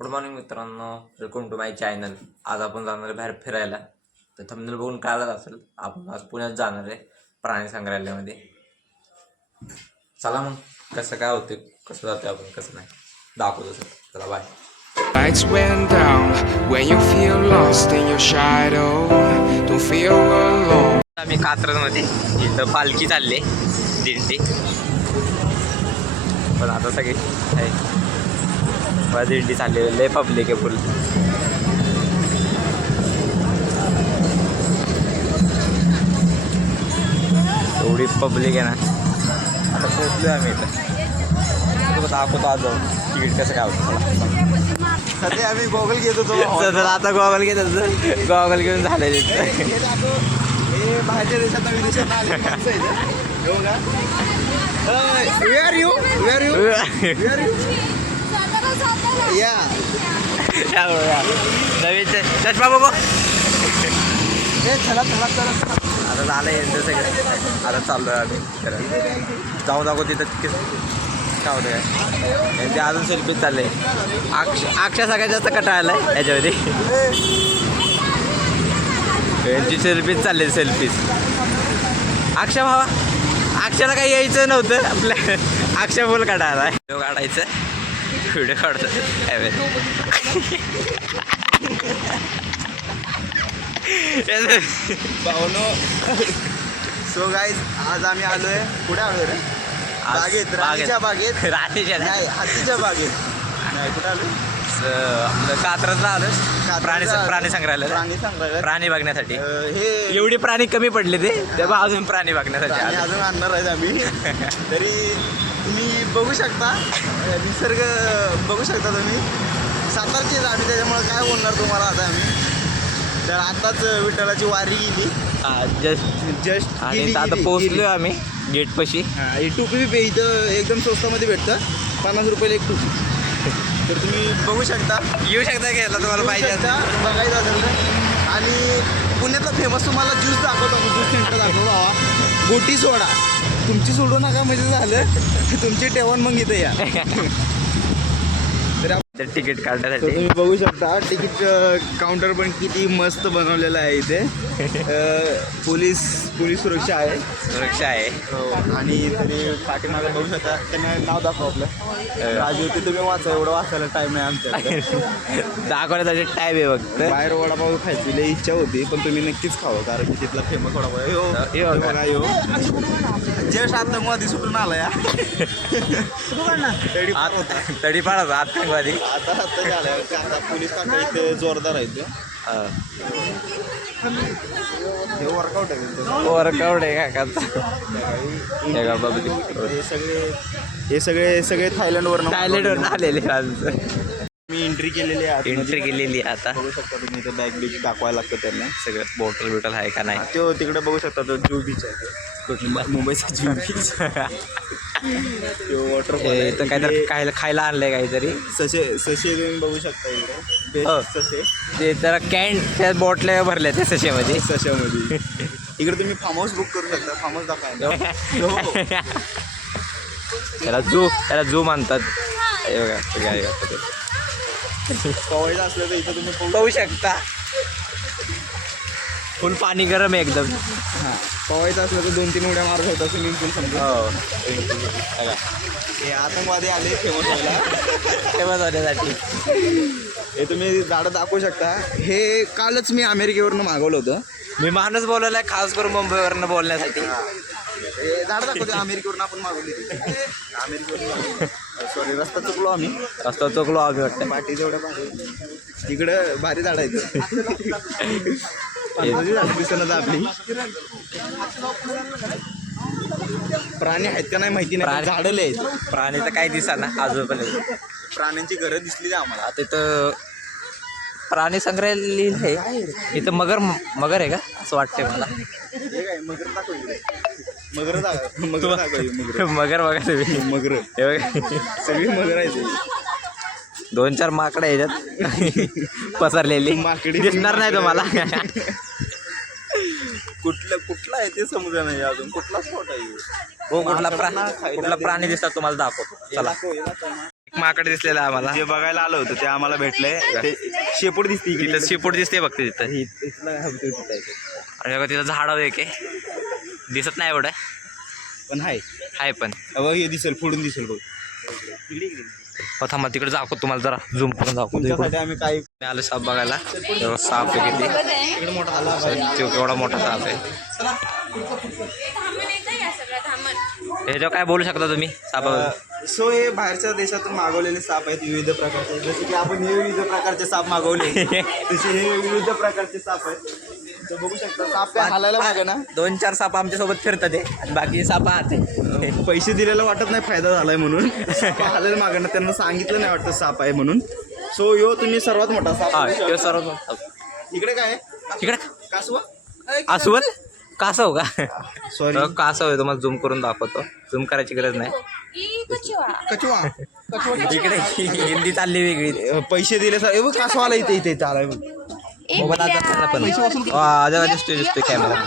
Good morning मित्रांनो, welcome to my channel. आज आपण जाणार आहे बाहेर फिरायला. तर थंबनेल बघून कळलंच असेल, आपण आज पुण्यात जाणार आहे प्राणी संग्रहालयामध्ये. चला मग कसं काय होते, कसं जाते आपण, कसं नाही दाखवतो सर. चला bye. Lights went down when you feel lost in your shadow. Don't feel alone. आम्ही कात्रजमध्ये इथं पालखी चालली दिंडी, पण आता सगळी दिंडी चालली, लय पब्लिक आहे फुल. एवढी पब्लिक आहे ना. आता पोहोचलोय आम्ही इथं. दाखवतो आज जाऊन तिकीट कसं काय होतं. सध्या आम्ही गॉगल घेत होतो. आता गॉगल घेत होतं, गॉगल घेऊन झालेले. हे बाहेरच्या देशात विदेशात आले माणसं आहेत. हो का? Where you? Where you? Where you? Yeah. नवीन चष्मा बघू. हे चला चला चला. आता झालं यांचं सगळं. आता चाललो आहे आम्ही. जाऊ दाखव तिथं काय होतं काय. यांचे अजून सेल्फीच चालले. अक्षय सगळ्यात जास्त कंटाळला आहे याच्यामध्ये. यांची सेल्फीच चालले, सेल्फीज. अक्षय भावा, अक्षयला काही यायचं नव्हतं आपल्या. अक्षय बोल काढायला व्हिडिओ काढायचं, व्हिडिओ काढतो. भावनो. सो गाईज, आज आम्ही आलोय. कुठे आलोय रे? बागेत, राणीच्या बागेत. रात्रीच्या नाही, हत्तीच्या बागेत. नाही, कुठे आलोय? आपलं कात्रजला आलं प्राणी संग्रहालय. प्राणी संग्रहालय. प्राणी बघण्यासाठी. हे एवढी प्राणी कमी पडले ते, तेव्हा अजून प्राणी बघण्यासाठी प्राणी आलो. अजून आणणार आहेत आम्ही. तरी तुम्ही बघू शकता, निसर्ग बघू शकता तुम्ही. सातारचेच आम्ही, त्याच्यामुळे काय बोलणार तुम्हाला आता आम्ही. तर आताच विठ्ठलाची वारी गेली. जस्ट आणि आता पोहोचलोय आम्ही गेटपाशी. ही टोपी बी इथं एकदम स्वस्तामध्ये भेटतं. 50 रुपयाला एक टोपी. तर तुम्ही बघू शकता, येऊ शकता घ्यायला तुम्हाला पाहिजे असेल. बघायचं असेल तर. आणि पुण्यातला फेमस तुम्हाला ज्यूस दाखवतो, ज्यूस सेंटर दाखवतो बाबा. गोटी सोडा, तुमची सोडू नका म्हणजे झालं. तुमची ठेवण मग इथं या. तर तिकीट काढण्यासाठी तुम्ही बघू शकता तिकीट काउंटर पण किती मस्त बनवलेलं आहे इथे. पोलीस सुरक्षा आहे. सुरक्षा आहे. आणि तरी पाठीमागे बघू शकता, त्यांना नाव दाखव आपलं. राजू, ते तुम्ही वाचा, एवढं वाचायला टाईम आहे आमच्या. दाखवण्यासाठी टाईम आहे फक्त. बाहेर वडापाव खायची लई इच्छा होती, पण तुम्ही नक्कीच खावं, कारण की तिथला फेमस वडापाव. यो बघा, यो जस्ट आतंकवादी सुटून आला या. तडी पाडा आतंकवादी. आता झालं. आता पोलीस काका इथे जोरदार आहेत. हे वर्कआउट आहे. वर्कआउट आहे काकाचा. हे सगळे थायलंडवरून आलेले माणसं. मी एंट्री केलेली आहे. एंट्री केलेली आहे आता. बघू शकता तुम्ही इथे बॅग बीच दाखवायला लागतं त्यांना. सगळं बॉटल बिटल आहे का नाही. तो तिकडे बघू शकता, तो जुहू बीच आहे. मुंबईचा जुहू बीच. वॉटरफॉल. तर काहीतरी खायला आणलंय काहीतरी. ससे तुम्ही बघू शकता इकडे. ससे ते जरा कॅन त्या बॉटल्या भरल्या त्या सशामध्ये. सशामध्ये. इकडे तुम्ही फार्म हाऊस बुक करू शकता. फार्म हाऊस दाखवा. त्याला झू म्हणतात. पवायचं असलं तर इथं तुम्ही पाहू शकता. फुल पाणी गरम आहे एकदम. हां, पवायचं असलं तर 2-3 उड्या मारत होता स्विमिंग पूल समजा. हे आतंकवादी आले फेमस होण्यासाठी. हे तुम्ही झाडं दाखवू शकता. हे कालच मी अमेरिकेवरनं मागवलं होतं. मी माणूस बोलवलाय खास करून मुंबईवरनं बोलण्यासाठी. हे झाडं दाखवते. अमेरिकेवरून आपण मागवली होती. अमेरिकेवरून. सॉरी, रस्ता चुकलो आम्ही. रस्ता चुकलो आम्ही वाटतं. पाठी जेवढं भारी, इकडं भारी झाडं आहेत. झाडं दिसणं आपली. प्राणी आहेत का नाही माहिती नाही, झाडले आहेत. प्राणी तर काही दिसा ना आजूबाजूला. प्राण्यांची घरं दिसली आम्हाला. तिथं प्राणी संग्रहालय आहे. इथं मगर आहे का असं वाटतंय मला. हे काय मगर दाखव इकडे. मगर दाखव. मगर बघा तुम्ही. मगर हे बघा, सगळी मगर आहेत. 2-4 माकडं याच्यात पसरलेली. माकडी दिसणार नाही तुम्हाला. कुठला आहे ते समजा नाही अजून. कुठला स्पॉट आहे हो, कुठला प्राणी दिसतात तुम्हाला दाखवतो. चला. माकड दिसलेला आम्हाला. जे बघायला आलं होतं ते आम्हाला भेटलंय. ते शेपूट दिसते इकडे. तिथं शेपूट दिसते बघते तिथं. आणि बघा तिथं झाड आहे दिसत नाही एवढं पण आहे पण बघ हे दिसेल फोडून दिसेल बघ. थांबा तिकडे दाखव तुम्हाला जरा झूम करून दाखवतो. तुमच्यासाठी आम्ही काय आलो साप बघायला. तेव्हा साप आहे किती केवढा मोठा साप आहे. ह्याच्यावर काय बोलू शकता तुम्ही सापाबद्दल? सो हे बाहेरच्या देशातून मागवलेले साप आहेत विविध प्रकारचे. जसे की आपण हे विविध प्रकारचे साप मागवले तसे हे विविध प्रकारचे साप आहेत. तर बघू शकता साप काय हालायला मागे ना 2-4 साप आमच्यासोबत फिरतात आणि बाकी साप आहात. पैसे दिलेला वाटत नाही फायदा झालाय म्हणून हालायला मागे ना त्यांना सांगितलं नाही वाटतं साप आहे म्हणून. सो यो तुम्ही सर्वात मोठा साप हा सर्वात मोठा. इकडे काय आहे? इकडे कासवा अस्वल कासव का? सॉरी कासव आहे. तुम्हाला झूम करून दाखवतो. झूम करायची गरज नाही. कचवा इकडे हिंदी चालली वेगळी. पैसे दिले सर कासवा आला इथे इथे आलाय मोबाईल आता पण दिसतोय कॅमेरा.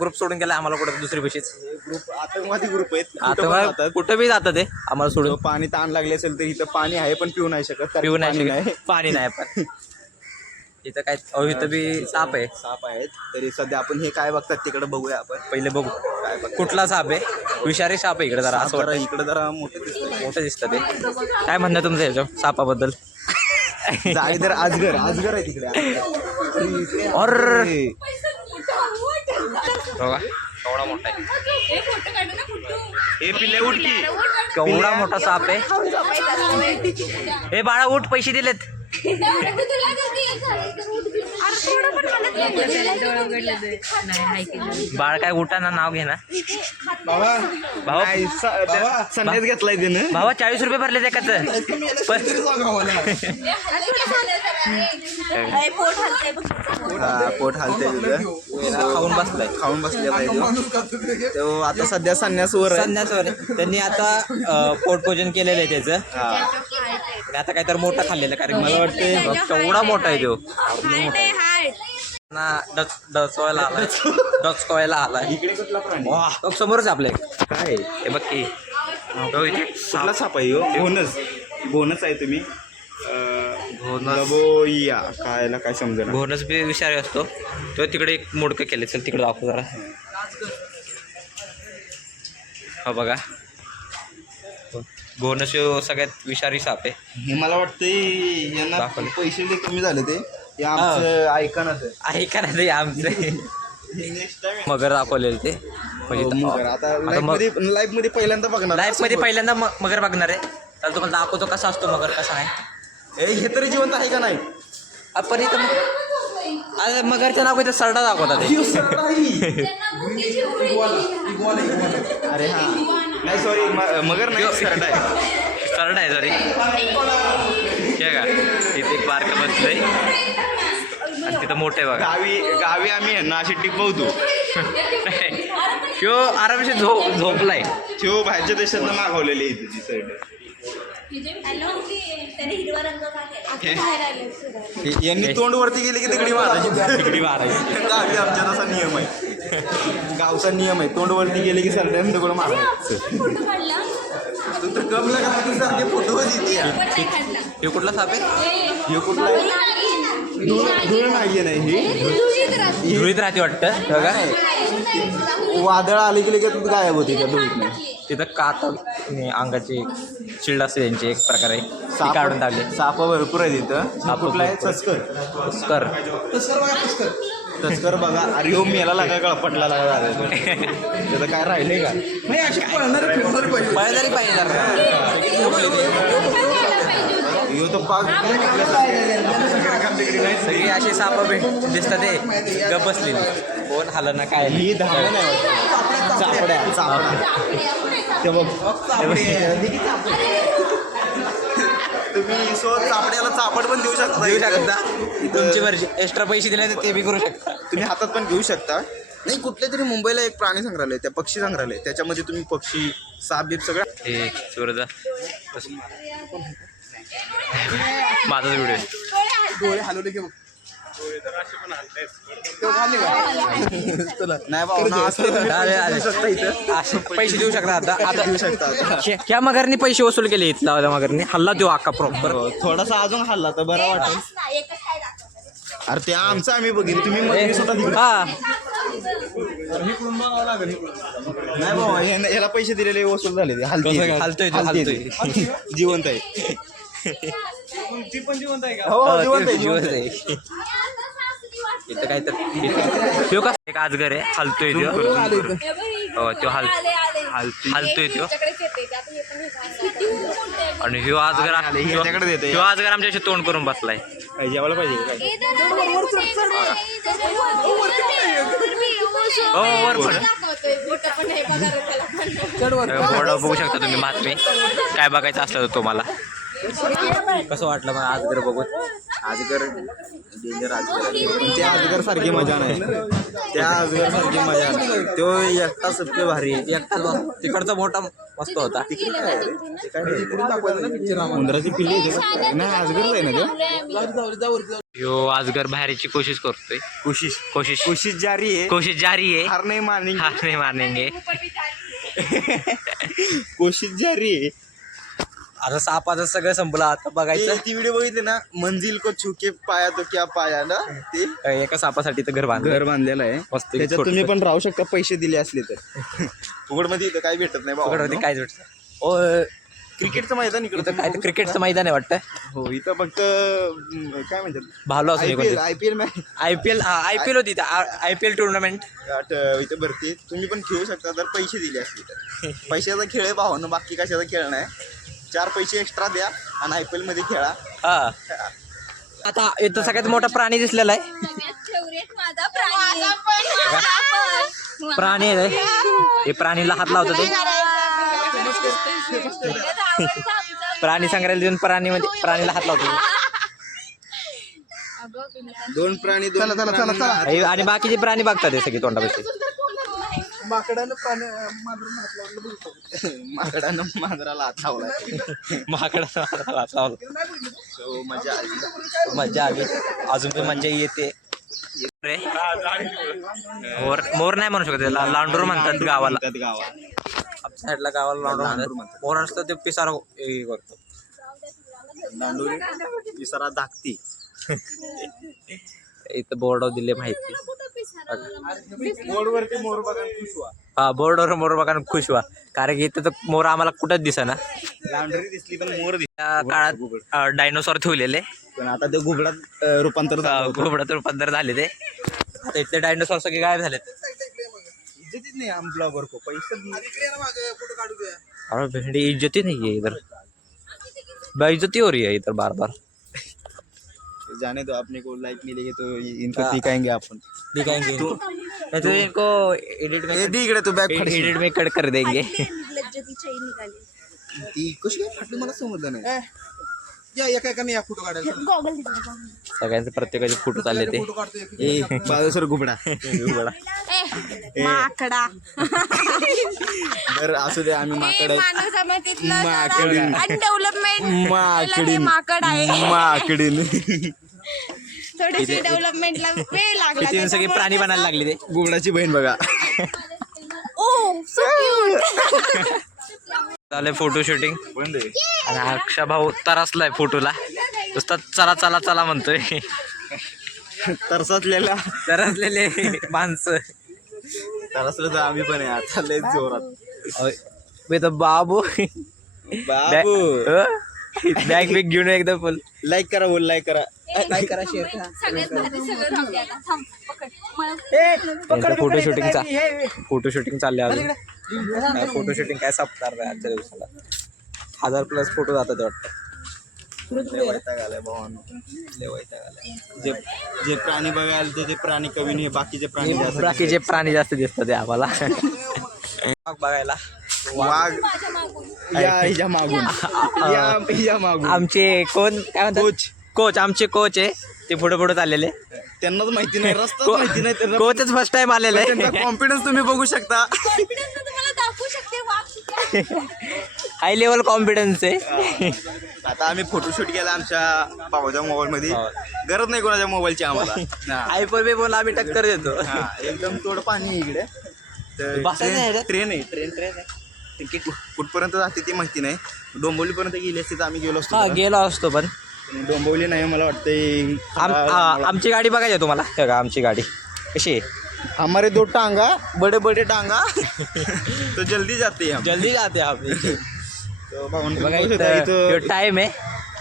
ग्रुप सोडून गेला आम्हाला कुठं दुसरी बशीच. ग्रुप आतंकवादी ग्रुप आहेत. आता कुठं बी जातं ते आम्हाला सोडून. पाणी ताण लागले असेल तर इथं पाणी आहे पण पिऊ नाही शकत. पिऊ नाही शकत. पाणी नाही पण इथं काय इथं बी साप आहे. साप आहेत तरी सध्या आपण हे काय बघतात तिकडे बघूया आपण. पहिले बघू काय बघ कुठला साप आहे. विषारी साप आहे इकडे जरा असं वाटतं. इकडे जरा मोठं दिसतं ते. काय म्हणणं तुमचं ह्याच्या सापाबद्दल? जाळीदार अजगर आहे तिकडे. और बघा केवढा मोठा आहे. हे पिल्ले उठकी केवढा मोठा साप आहे. हे बाळा उठ पैसे दिलेत. बाळ काय उठाना नाव घे ना भाऊ. संन्यास घेतलाय त्यानं. भावा 40 रुपये भरले त्याच्यात. पोट हालते खाऊन बसलेला तो आता सध्या संन्यासवर संन्यासवर त्यांनी आता पोटपूजन केलेलं आहे त्याचं. आता काय तर मोठं खाल्लेलं कारण मला वाटतं केवढा मोठा आहे तो. डचकवायला आला. इकडे कुठला प्राणी वा समोरच आपले काय हे बघ की कुठला साप आहे बोनस आहे तुम्ही या कायला काय समजा घोणस बी विषारी असतो. तो तिकडे एक मोडकं केले. चल तिकडे दाखव जरा. हा बघा घोणस सगळ्यात विषारी साप आहे. हे मला वाटतं यांना पैसे कमी झाले ते आमचं ऐका ना ते आमचे मगर दाखवलेले ते. म्हणजे आता लाईफ मध्ये पहिल्यांदा बघणार. लाईफ मध्ये पहिल्यांदा मगर बघणार आहे. तर तुम्हाला दाखवतो कसा असतो मगर कसा आहे. हे तरी जिवंत आहे का नाही? आपण इथं मगरचं नाव इथं सरडा दाखवतात. अरे हा नाही सॉरी मगर नाही सरडा आहे सॉरी. हे का इथे एक बारकं बसलंय आणि तिथं मोठे बघा. गावी आम्ही ना अशी टिकवतो. शिव आरामशी झोपलाय. शिव बाहेरच्या देशात मागवलेली आहे तुझी सर्ड. यांनी तोंड वरती गेले की तिकडी मारायची. गावी आमच्या तसा नियम आहे. गावचा नियम आहे. तोंड वरती गेले की सरड्याने दगड मारायचं. तू तर कम सारखे फोटो हे कुठला साप आहे? हे कुठला धुळ नाहीये नाही ही धुळीत राहते वाटतं बघा. वादळ आले की लगेच गायब होते त्या धुळीत नाही. तिथं कात अंगाची शिल्ड असते त्यांची एक प्रकारे काढून टाकले. साप भरपूर आहे तिथं. कुठला आहे? तस्कर बघा. अरे हो मेला लागा गळपटला लागा त्याचं काय राहिलंय का? पळणारी पाहिजे यो तर पाक सगळी अशी साप दिसतात ते गप बसलेली. कोण हालं ना काय ही धावण नाही चापड्या ते बघ तुम्ही सो चापड्याला चापड पण देऊ शकता. तुमची मर्जी. एक्स्ट्रा पैसे दिले तर ते बी करू शकता. तुम्ही हातात पण घेऊ शकता. नाही कुठल्या तरी मुंबईला एक प्राणी संग्रहालय त्या पक्षी संग्रहालय त्याच्यामध्ये तुम्ही पक्षी साप बीप सगळं. हे सुरजा माझाच व्हिडिओ डोळे हलवले की नाही भाऊ असं अरे, अरे. शकता इथं असे पैसे देऊ शकता आता देऊ शकता आता. ह्या मगरनी पैसे वसूल केले इथला मगरनी हल्ला देऊ अक्का प्रॉपर हो, थोडासा अजून हल्ला तर बरं वाटेल. अरे ते आमचं आम्ही बघितलं तुम्ही मग स्वतः तिकडे. हा नाही भाऊ ह्याला पैसे दिलेले वसूल झाले ते. हलती आहे. हलतोय तो, हलती हलतोय. आहे ते. जिवंत आहे. हो हो, जिवंत आहे, जीवच जिवंत आहे. आहे. इथं काय तर तो का एक आजगर आहे हलतोय तो हो तो हलतोय तो आणि ह्यो आजगर ह्याच्याकडे देते. ह्यो आजगर आमच्याशी तोंड करून बसलाय जेवायला पाहिजे काय? हो वर बोर्ड बघू शकता तुम्ही महात्मे काय बघायचं असलं तर तुम्हाला कसं वाटलं मग आजगर बघून आजगर डेंजर आजगर पण त्या आजगर सारखी मजा नाही. त्या आजगर सारखी मजा नाही. तो एकटा सबके भारी आहे. एकटाच तिकडचा मोठा मस्त होता ते काय उंदराची पिल्ली आहे ते. नाही आजगरच आहे ना ते. ह्यो आजगर बाहेरची कोशिश करतोय कोशिश कोशिश कोशिश जारी आहे. कोशिश जारी आहे हार नाही मारणी. हार नाही मारनेंगे कोशिश जारी आहे. आता सापाचं सगळं संपलं आता बघायचं ती व्हिडिओ बघितली ना मंजिल को छुके पाया तो क्या पाया ना ते एका सापासाठी तर घर बांधलं घर बांधलेलं आहे. मस्त त्याच्यात छोटंसं. तुम्ही पण राहू शकता पैसे दिले असले तर. फुकट मध्ये इथं काही भेटत नाही पकडवरती भाऊ. काय भेटतं ओ क्रिकेटचं मैदान इथं इकडं काय तर क्रिकेटचं मैदान आहे वाटतं हो इथं फक्त काय म्हणतात भालो असं आयपीएल आयपीएल मॅच आयपीएल होती आयपीएल टुर्नामेंट इथं भरती तुम्ही पण खेळू शकता जर पैसे दिले असले तर. पैशाचा खेळ आहे भावानं बाकी कशाचा खेळ नाही. 4 पैसे एक्स्ट्रा द्या आणि आयपीएल मध्ये खेळा. हा आता इथं सगळ्यात मोठा प्राणी दिसलेला आहे प्राणी आहे हे प्राणीला हात लावतो ते प्राणी संग्रहालय देऊन प्राणीला हात लावतो 2 प्राणी चला आणि बाकीचे प्राणी बघतात हे सगळे तोंडापाशी माकडानं मांजराला हात लावला. महागडा हात लावला So, मजा आली. मजा आली अजून पण मजा येते रे मोर नाही म्हणू शकत त्याला लांडूर म्हणतात गावाला त्यात गावात आमच्या साईडला गावाला लांडूर म्हणतात मोर असतं ते पिसारा हे करतो दांडोरी विसरा धाकती. इथं बोर्ड दिले माहिती बोर्डवरती मोर बघा खुश व्हा. हा बोर्डवर मोर बघा खुश व्हा कारण की इथं तर मोर आम्हाला कुठंच दिसेना लांडरी दिसली पण मोर दिसली. त्या काळात डायनोसॉर ठेवलेले पण आता ते घुबडात रूपांतर झालं होतं. घोबडात रूपांतर झाले ते आता इथले डायनोसॉर सगळे गायब झालेत इज्जतीच नाही आम ब्लॉगर को पैसे अरे भेंडी इज्जत ही नहीं है इधर बेइज्जती हो रही है इधर बार बार जाने दो अपने को लाइक मिलेगी तो इनको दिखाएंगे आपण. दिखाएंगे नहीं तो इनको एडिट में इकडे तू बॅग एडिट में कट कर देंगे ती कशी काय फाटली मला समजलं नाही. सगळ्यांचे प्रत्येकाचे फोटो चालले ते बाजूसर घुबडा माकडा बरं असू दे आम्ही माकड मानव जमातीतलं माकडी. आणि डेव्हलपमेंट माकडी. माकड आहे माकडीन थोडीशी डेव्हलपमेंटला वेळ लागला तिथे सगळे प्राणी बनायला लागले ते घुबडाची बहीण बघा. ओ सो क्यूट झालंय फोटो शूटिंग बंद आहे. आणि अक्षा भाऊ तरसलाय फोटोला नुसता चला चला चला म्हणतोय तरसलेला तरसलेले माणसं तरसलं तर आम्ही पण आहे आता लय जोरात. मी तर बाबू बाबू बॅग बिग घेऊन एकदम फुल लाईक करा बोल लाईक करा सगळ्यात भारी सगळं राहू दे आता. थांब, पकड. फोटो शूटिंग चालले अजून फोटो शूटिंग काय संपणार नाही आजच्या दिवसाला 1000+ फोटो जातात ते वाटतं लय वैताग आलाय भावांनो. लय वैताग आलाय. जे प्राणी बघायला ते प्राणी कमी नाही बाकीचे प्राणी जास्त बाकीचे प्राणी जास्त दिसतात ते आम्हाला बघायला वाघ या हिच्या मागून या मागून आमचे कोण काय म्हणतात कोच आमचे कोच आहे ते पुढे चाललेले त्यांनाच माहिती नाही रस्ता माहिती नाही त्यांना. कोचच फर्स्ट टाइम आलेले त्यांचा कॉन्फिडन्स तुम्ही बघू शकता. कॉन्फिडन्स तुम्हाला दाखवू शकते वाघ. हाय लेवल कॉन्फिडन्स आहे. आता आम्ही फोटोशूट केला आमच्या भावाच्या मोबाईल मध्ये. गरज नाही कोणाच्या मोबाईलची आम्हाला. आयफोन बिफोन आम्ही टक्कर देतो. हा, एकदम तोड पाणी आहे इकडे. तर बसायचं आहे रे? ट्रेन आहे. ट्रेन तिकीट कुठपर्यंत जाते ती माहिती नाही. डोंबिवलीपर्यंत गेली असते तर आम्ही गेलो असतो. हा गेलो असतो पण डोंबिवली नाही मला वाटतं. आमची गाडी बघायची तुम्हाला. हे का आमची गाडी कशी आहे. हमारे दो टांगा बड़े बड़े टांगा तो जल्दी जाते हैं हम. जल्दी जाते आपली. तो भाऊन बघा इथं इथं टाइम आहे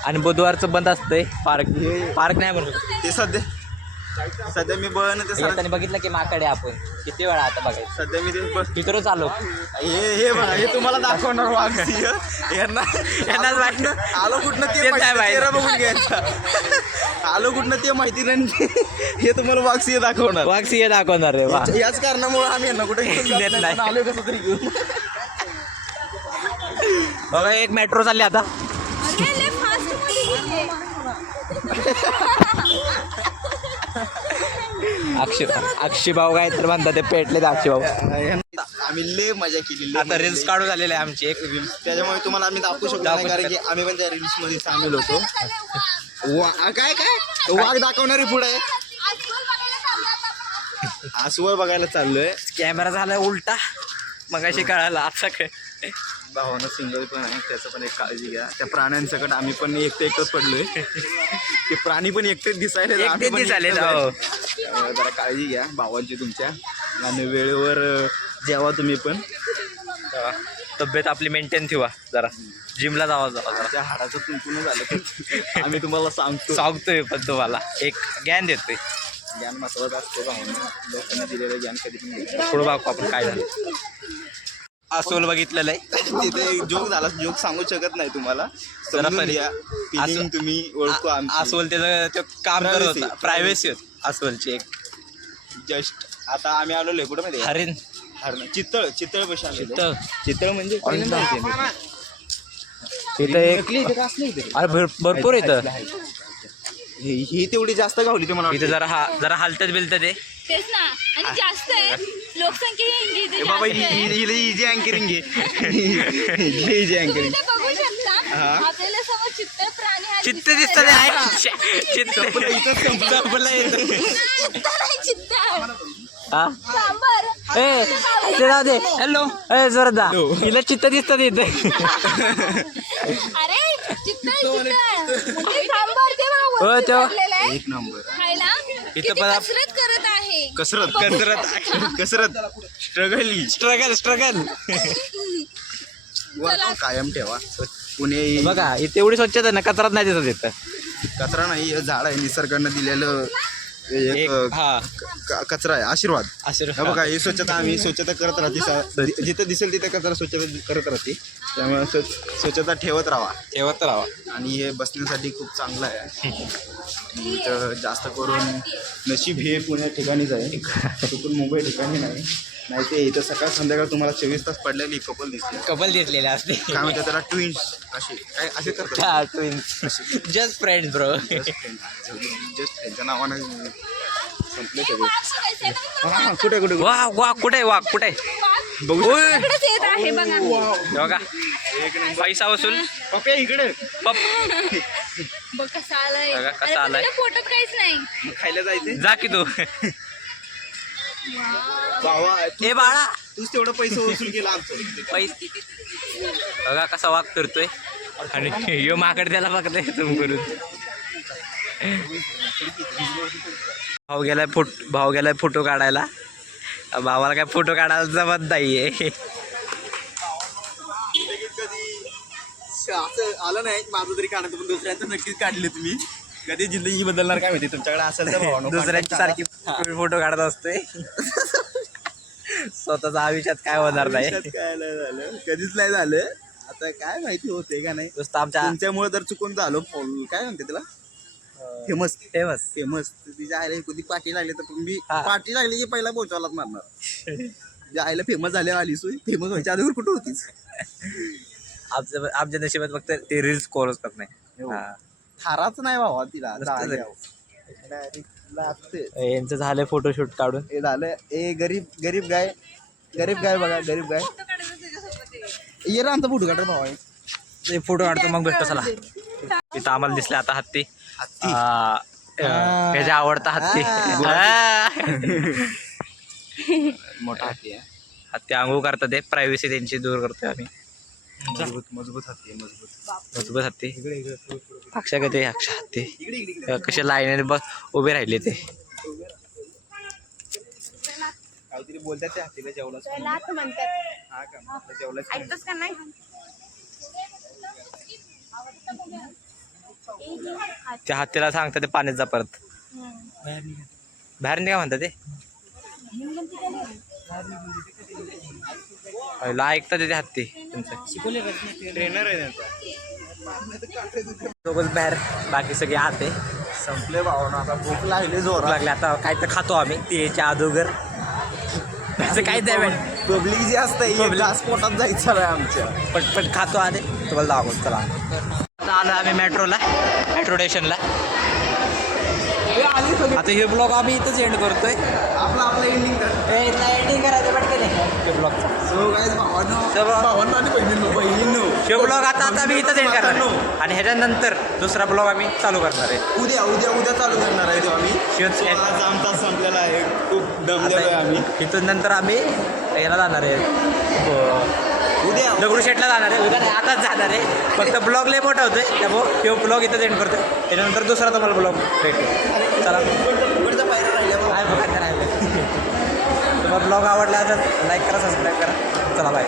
आणि बुधवारचं बंद असतंय. पार्क नाही म्हणून ते सध्या मी त्यांनी बघितलं की माकडे आपण किती वेळा आता बघायचं. सध्या मी ते बस तिथं चालू हे बघा हे तुम्हाला दाखवणार वाघ सिंह. यांनाच वाटलं आलो कुठनं ते चेहरा बघून घ्यायचा. आलो कुठनं ते माहिती नाही. हे तुम्हाला वाघ सिंह दाखवणार. वाघ सिंह दाखवणार रे. वा याच कारणामुळे आम्ही यांना कुठे घेऊन जात नाही. नाही. पण आलोय कसं तरी घेऊन. बघा एक मेट्रो चालली आता. अरे लय फास्ट मध्ये गेले. अक्षी भाऊ काय तर म्हणतात ते पेटलेत अक्षी भाऊ. आम्ही लय मजा केली. आता रील्स काढून झालेले आहे आमची एक. त्याच्यामुळे तुम्हाला आम्ही दाखवू शकतो नाही, कारण की आम्ही पण त्या रील्स मध्ये सामील होतो. काय वाघ दाखवणारी पुढे आहे. आसवर बघायला चाललोय. कॅमेरा झालाय उलटा मग अशी कळायला आता काय. भावानं सिंगल पण आहे, त्याचं पण एक काळजी घ्या. त्या प्राण्यांसकट आम्ही पण एकटंच पडलोय. ते प्राणी पण एकटेच दिसायले. जरा काळजी घ्या भावांची तुमच्या. आणि वेळेवर जेवा तुम्ही पण. तब्येत आपली मेंटेन ठेवा. जरा जिमला जावा जरा. त्या हाडाचं तुमचं झालं तर आम्ही तुम्हाला सांगतोय पण तुम्हाला एक ज्ञान देतोय. ज्ञान महत्वाचं असतं भावांना. लोकांना दिलेलं ज्ञान कधी पण घ्यायचं. पुढं बघू आपण काय झालं. अस्वल बघितलेलं आहे. तिथे एक जोक झाला. जोक सांगू शकत नाही तुम्हाला. समजून घ्या. Feeling तुम्ही ओळखतो आमची. अस्वल त्याचं काम करत होता. प्रायव्हसी होती अस्वलची एक. जस्ट आता आम्ही आलो कुठं माहिती हरिण चितळ पैसे आले. चितळ. चितळ म्हणजे पहिल्यांदा ऐकते मी. तिथं एक अरे भरपूर येतं. ही तेवढी जास्त गावली ते मला इथं जरा हालतात बिलतात ते. तेच ना. आणि जास्त आहे लोकसंख्या ही इथे बाबा जास्त आहे. हिला इझी अँकरिंग घे. इझी तुम्ही अँकरिंग. ते बघू शकता. आपल्याला समोर चित्त प्राणी हा चित्त दिसतं चित्त इथंच संपलं येतं. चित्त नाही चित्त. हा सांबर. ए ते जाऊ दे. हॅलो ए जरा जा. हिला चित्त दिसतात इथे. अरे चित्त ते सांबर ते बघा हो, वरती तेव्हा. टाकलेलं आहे. एक नंबर. खायला किती पण कसरत करत आहे. कसरत स्ट्रगल कायम ठेवा. पुणे बघा इथे एवढी स्वच्छता आहे ना. कचरात नाही दिसत इथं. कचरा नाही, हे झाड आहे निसर्गानं दिलेलं एक हा कचरा आहे. आशीर्वाद. आशीर्वाद. हे बघा ही स्वच्छता आम्ही स्वच्छता करत राहते. जिथं दिसेल तिथे कचरा स्वच्छता करत राहते. त्यामुळे स्वच्छता ठेवत राहा. आणि हे बसण्यासाठी खूप चांगलं आहे. इथं जास्त करून नशीब हे पुण्या ठिकाणीच आहे. चुकून मुंबई ठिकाणी नाही ते इथं सकाळ संध्याकाळ तुम्हाला 24 तास पडलेली कपल दिसते. कपल दिसलेले असते. काय म्हणतात त्याला ट्विन्स असे करतात. Just friend bro. जस्ट त्यांच्या नावानं संपले सगळे. बघायचं आहे ना. हा, कुठे वाघ कुठे बघू इकडेच येत आहे बघा. बघा पैसा वसूल. पप्या इकडे बघ कसा आलाय. बघा कसा आलाय. फोटोत काहीच नाही. खायला जायचे. जा की तू. बाबा ए बाळा तूच तेवढं पैसे वसूल केला आमचं. बघा कसा वाघ करतोय. आणि यो माकड त्याला बघताय तुम्ही करून. भाऊ गेलाय फोटो काढायला. भावाला काय फोटो काढायला जमत नाहीये. असं आलं नाही माझं तरी काढत पण दुसऱ्यांचं नक्कीच काढले तुम्ही. कधी जिंदगी बदलणार काय माहिती तुमच्याकडे असेल तर भावानो. दुसऱ्यांची सारखी फोटो काढत असतोय. स्वतःचा आयुष्यात काय होणार नाही. काय नाही झालं, कधीच नाही झालं. आता काय माहिती होते का नाही. नुसतं आमच्या तुमच्यामुळे जर चुकून झालो. काय म्हणते त्याला फेमस तिच्या आईला कधी पाठी लागली तर मी पाठी लागली की पहिला पोहोचवायलाच मारणार. तुझ्या आईला फेमस झाल्यावर आली सोय. फेमस व्हायच्या आधीवर कुठं होतीच. आमच्या नशिबात फक्त ते रील्स कोरच करत नाही. थाराच नाही भावा तिला. यांचं झालंय फोटोशूट काढून. हे झालं. गरीब गाय बघा. गरीब गाय ये रे आमचा फोटो काढा भावा. फोटो काढतो मग भेटतो चला. इथं आम्हाला दिसले आता हत्ती. ह्याचा आवडता हत्ती. मोठा हाती आहे. हत्ती आंघोळ करतात ते प्रायव्हसी त्यांची दूर करतोय आम्ही. मजबूत हाती आहे मजबूत हत्ती. अक्षा कधी अक्षा हत्ती कशा लाईनीने बस उभे राहिले ते. काहीतरी बोलतात त्या हातीला जेवलाच म्हणतात हा का जेवलाच ऐकतोस का नाही. त्या हत्तीला सांगतात ते पाण्यात जा परत. बाहेर निघा म्हणतात ते. ऐकतात ते हत्ती त्यांचं. ट्रेनर आहे त्यांचा. सोबत बाहेर बाकी सगळे आते संपले भावना आता भूक लागली भूक जोरात. लागले आता काय तर खातो आम्ही त्याच्या अगोदर. असं काय द्यावे पब्लिक जी असते ग्लास पोटात जायचं आहे आमच्या. पटपट खातो आले तुम्हाला दाखवतो चला. आता आलो आम्ही मेट्रो स्टेशनला. आता हे ब्लॉग आम्ही इथंच एंड करतोय. आपलं एंडिंग कर. एंडिंग करायचं पटकन हे ब्लॉगचा. सो गाईज भावांनो आणि बहिणींनो हे ब्लॉग आता मी इथंच एंड करणार आहे. आणि ह्याच्यानंतर दुसरा ब्लॉग आम्ही चालू करणार आहे. उद्या चालू करणार आहे तो आम्ही. शिवच So, आज आमचा संपलेला आहे. खूप दमलेलो आहे आम्ही. इथून नंतर आम्ही याला जाणार आहे उद्या दगडूशेठला जाणार आहे. उद्या नाही, आताच जाणार आहे. फक्त ब्लॉग लय मोठा होतोय त्यामुळं किंवा ब्लॉग इथंच एंड करतोय. त्याच्यानंतर दुसरा तुम्हाला ब्लॉग भेटेल. चला पुढचं पायऱ्या राहिल्या बघ. काय बघा राहिलं. तुम्हाला ब्लॉग आवडला तर लाईक करा सबस्क्राईब करा. चला बाय.